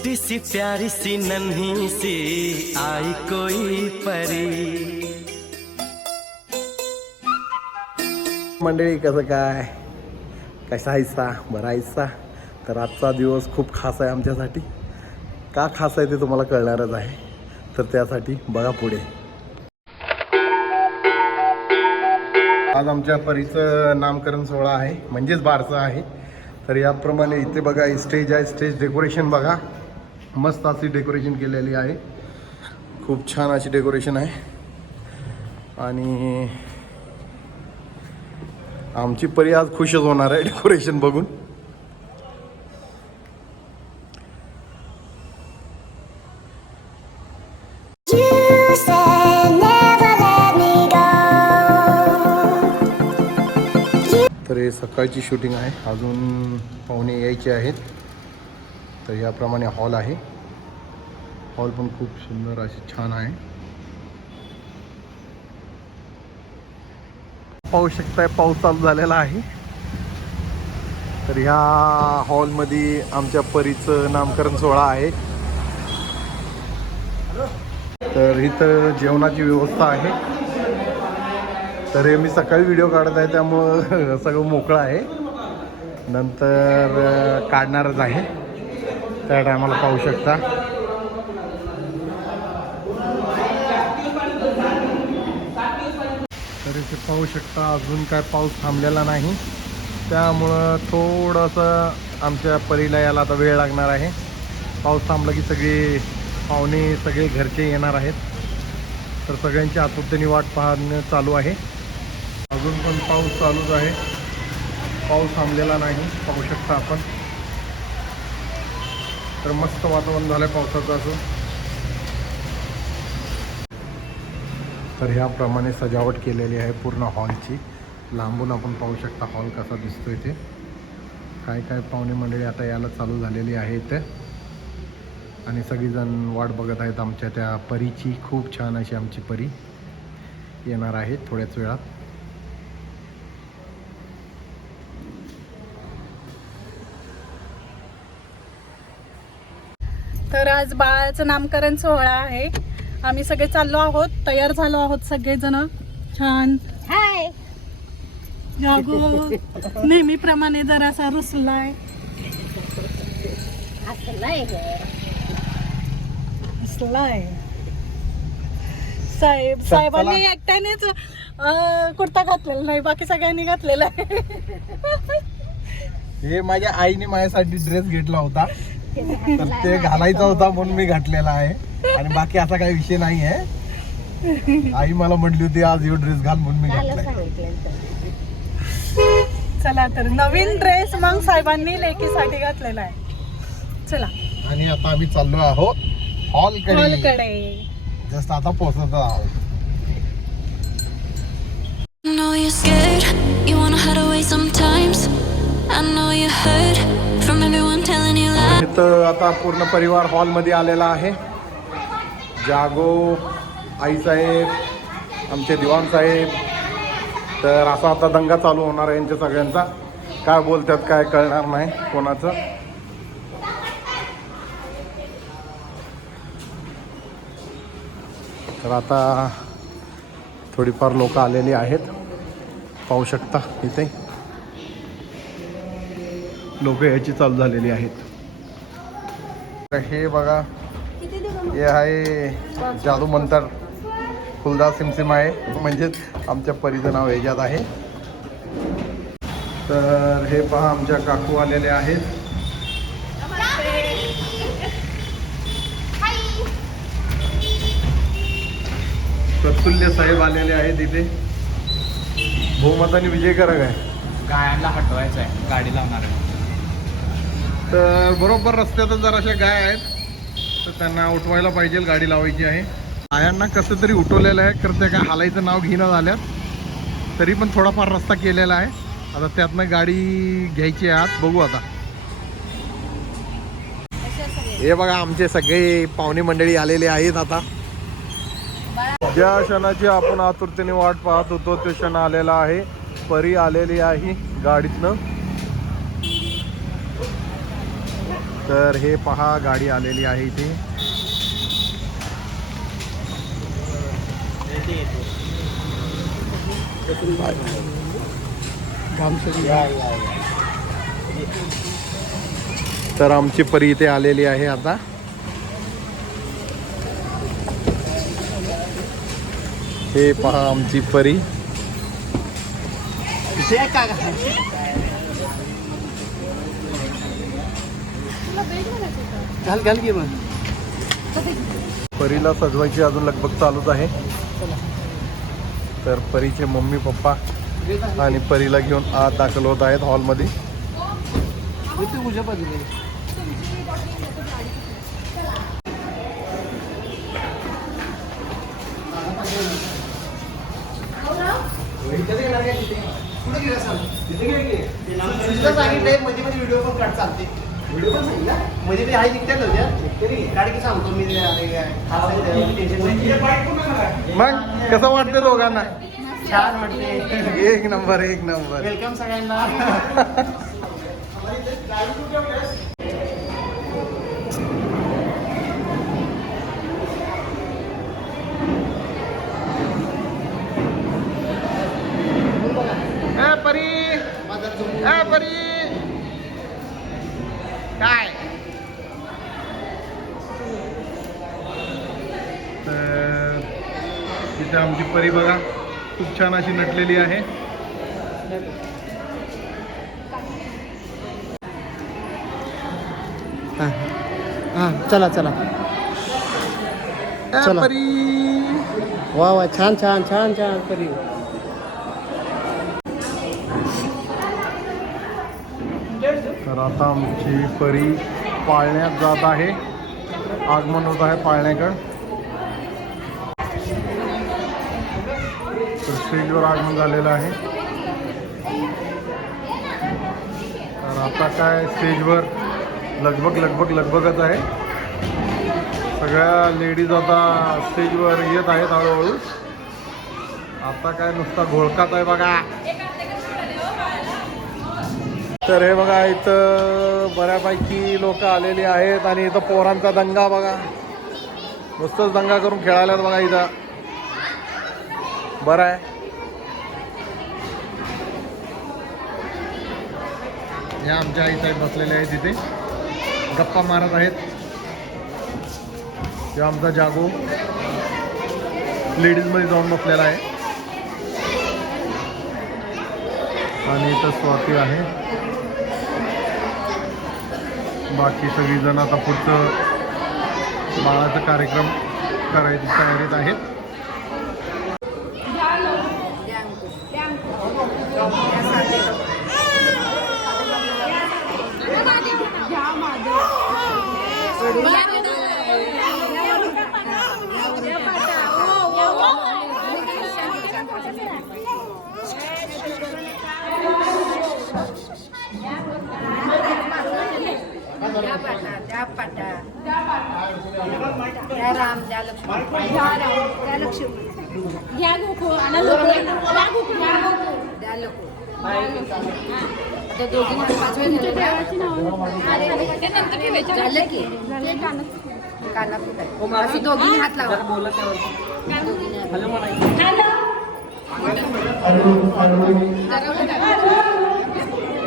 छोटी सी प्यारी सी नन्ही सी आई कोई परी। मंडळी कसं काय? कसा आयसा बरा आयसा तर आजचा दिवस खूप खास आहे आमच्यासाठी. का खास आहे ते तुम्हाला कळणारच आहे. तर त्यासाठी बघा पुढे. आज आमच्या परीचं नामकरण सोहळा आहे. म्हणजेच बारसा आहे. तर याप्रमाणे इथे बघा स्टेज आहे. स्टेज डेकोरेशन बघा. मस्त अशी डेकोरेशन केलेली आहे. खूप छान अशी डेकोरेशन आहे. आणि आमची परी आज खुशच होणार आहे डेकोरेशन बघून. तर हे सकाळची शूटिंग आहे. अजून पाहुणे यायचे आहेत. तर याप्रमाणे हॉल आहे. हॉल पण खूप सुंदर असे छान आहे. पाहू शकताय पाऊस चालू झालेला आहे. तर ह्या हॉलमध्ये आमच्या परीचं नामकरण सोहळा आहे. तर इथं जेवणाची व्यवस्था आहे. तर हे मी सकाळी व्हिडिओ काढत आहे त्यामुळं सगळं मोकळं आहे. नंतर काढणारच आहे. त्या टायमाला पाहू शकता. तर इथे पाहू शकता अजून काय पाऊस थांबलेला नाही. त्यामुळं थोडंसं आमच्या परीला याला आता वेळ लागणार आहे. पाऊस थांबला की सगळे पाहुणे सगळे घरचे येणार आहेत. तर सगळ्यांची आतुरतेने वाट पाहणं चालू आहे. अजून पण पाऊस चालूच आहे. पाऊस थांबलेला नाही पाहू शकता आपण. तर मस्त वातावरण झालं आहे पावसाचं असं. तर ह्याप्रमाणे सजावट केलेली आहे पूर्ण हॉलची. लांबून आपण पाहू शकता हॉल कसा दिसतोय ते. काय काय पाहुणे मंडळी आता यायला चालू झालेली आहे इथे. आणि सगळीजण वाट बघत आहेत आमच्या त्या परीची. खूप छान अशी आमची परी येणार आहे थोड्याच वेळात. तर आज बाळाचं नामकरण सोहळा आहे. आम्ही सगळे चाललो आहोत तयार झालो आहोत सगळेजण. छान. जागो. नेहमीप्रमाणे जरासा रुसलाय. रुसलाय साहेब साहेबांनी एकट्यानेच कुर्ता घातलेला नाही बाकी सगळ्यांनी घातलेला आहे. हे माझ्या आईने माझ्यासाठी ड्रेस घेतला होता. तर ते घालायचा होता म्हणून मी घातलेला आहे. आणि बाकी असा काही विषय नाही आहे. आई मला म्हटली होती आज ह्यो ड्रेस घाल म्हणून मी घातलाय. तर. चला तर नवीन ड्रेस मग साहेबांनी लेकीसाठी घातलेला आहे. चला. आणि आता आम्ही चाललो आहोत हॉलकडे. जस्ट आता पोहोचत आहोत. I know you're scared, you wanna hide away sometimes. I know you heard इथं आता पूर्ण परिवार हॉलमध्ये आलेला आहे. जागो आईसाहेब आमचे दिवान साहेब. तर असा आता दंगा चालू होणार आहे यांच्या सगळ्यांचा. काय बोलतात काय कळणार नाही कोणाचं. तर आता थोडीफार लोक आलेली आहेत. पाहू शकता इथे. लोक याची चालू झालेली आहेत. तर हे बघा हे आहे जादू मंतर फुलदास सिमसिम आहे. म्हणजेच आमच्या परीचं नाव ह्याच्यात आहे. तर हे पहा आमच्या काकू आलेले आहेत. प्रफुल्य साहेब आलेले आहेत इथे. बहुमताने विजय करा काय? गायांना हटवायचं आहे गाडी लावणार आहे. तर बरोबर रस्त्यातच जराशा गाय आहेत. तर त्यांना उठवायला पाहिजे गाडी लावायची आहे. आयांना कसं तरी उठवलेलं आहे तर त्या काय हालायचं नाव घेणं झाल्यात तरी पण थोडाफार रस्ता केलेला आहे. आता त्यातनं गाडी घ्यायची आहे बघू आता. हे बघा आमचे सगळे पाहुणे मंडळी आलेले आहेत आता. ज्या क्षणाची आपण आतुरतेने वाट पाहत होतो तो क्षण आलेला आहे. परी आलेली आहे गाडीतनं. तर हे पहा गाडी आलेली आहे इथे. तर आमची परी इथे आलेली आहे आता. हे पहा आमची परी. घाल घाल की मग. परीला सजवायची अजून लगबग चालूच आहे. तर परीचे मम्मी पप्पा आणि परीला घेऊन आत दाखल होत आहेत हॉलमध्ये. सांगितलंयमध्ये मध्ये व्हिडिओ पण काढ चालते. व्हिडिओ पण सांगितला. मध्ये मध्ये हाय निघतात होत्या. काढ की सांगतो मी टेन्शन मग कसं वाटतं दोघांना? छान वाटते एक नंबर एक नंबर. वेलकम सगळ्यांना ए परी ए परी काय तर तिथे आमची परी बघा खूप छान अशी नटलेली आहे. हा चला चला. चला. परी. वा वा छान छान छान छान परी. तर आता आमची परी पाळण्यात जात आहे. आगमन होत आहे पाळण्याकडं. तर स्टेजवर आगमन झालेलं आहे. तर आता काय स्टेजवर लगबग लगबग लगबगच आहे. सगळ्या लेडीज आता स्टेजवर येत आहेत हळूहळू. आता काय नुसता घोळकात आहे बघा. तर हे बघा इथं बऱ्यापैकी लोक आलेली आहेत आणि इथं पोरांचा दंगा बघा. नुसतंच दंगा करून खेळायला बघा इथं. बरं आहे. या आमच्या इथं बसलेले आहेत तिथे गप्पा मारत आहेत. किंवा आमचा जागो लेडीजमध्ये जाऊन बसलेला आहे. आणि इथं स्वाती आहे. बाकी सगळीजण आता पुढचं बाळाचा कार्यक्रम करायची तयारीत आहेत. राम आणि. द्या लको आता दोघी झालं की. दोघींनी हात लावा. दोघींनी लावा.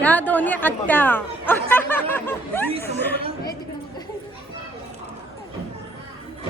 ह्या दोन्ही आत्या खाली वागा, बा- झालं की दोघींनी खाली ठेवा.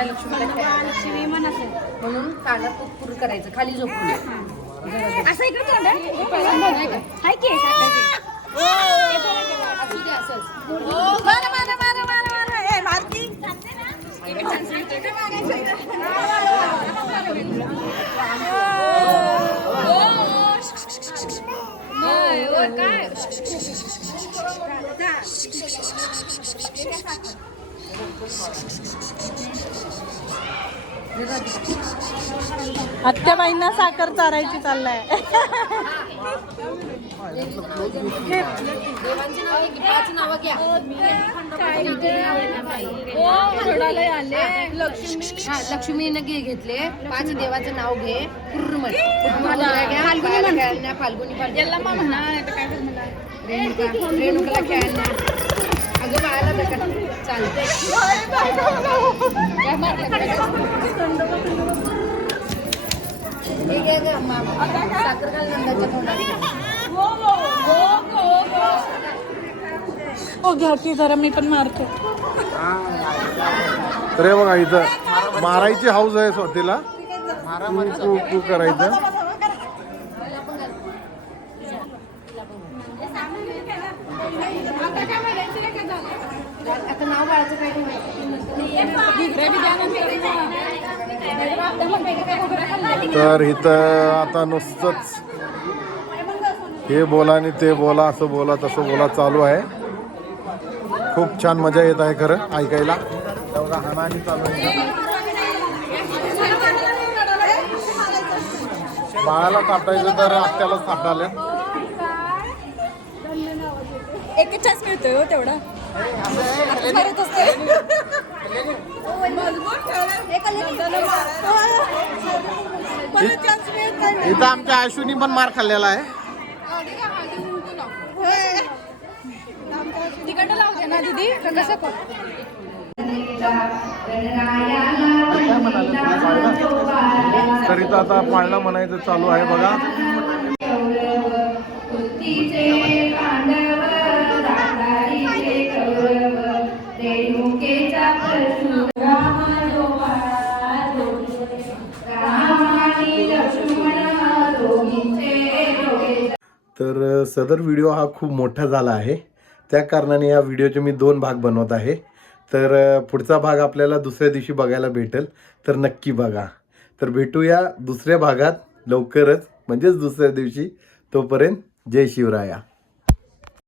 लक्ष्मी. म्हणून काना पुर करायचं खाली झोपून असं इकडे तोंड आहे? हाय की? असू दे असंच मारा, आत्याबाईंना साखर चारायची चाललाय. नाव घे, हा, घेतले पाच देवाचं नाव घे पूर्ण फाल्गुनी फाल्गुनी रेणुका रेणुकाला खेळण्या अगं बाळाला हे घ्या की जरा मी पण मारतो. तर हे बघा इथं मारायची हाऊस आहे स्वतःला. करायचं. आता नाव बाळाचं काय तर इथं आता नुसतंच हे बोला आणि ते बोला असं बोला तसं बोला चालू आहे. खूप छान मजा येत आहे खरं ऐकायला. हे बघा हाणाहाणी चालू आहे. बाळाला थापटायचं तर आत्यालाच थापटाले एक चान्स मिळतोय हो तेवढा. असते. इथं आमच्या आशुनी पण मार खाल्लेला आहे. तिकडनं लावते ना दीदी? कसं आता पाळणं म्हणायचं चालू आहे बघा. तर सदर व्हिडिओ हा खूप मोठा झाला आहे. त्या कारणाने या व्हिडिओचे मी दोन भाग बनवत आहे. तर पुढचा भाग आपल्याला दुसऱ्या दिवशी बघायला भेटेल. तर नक्की बघा. तर भेटूया दुसऱ्या भागात लवकरच म्हणजेच दुसऱ्या दिवशी. तोपर्यंत जय शिवराया.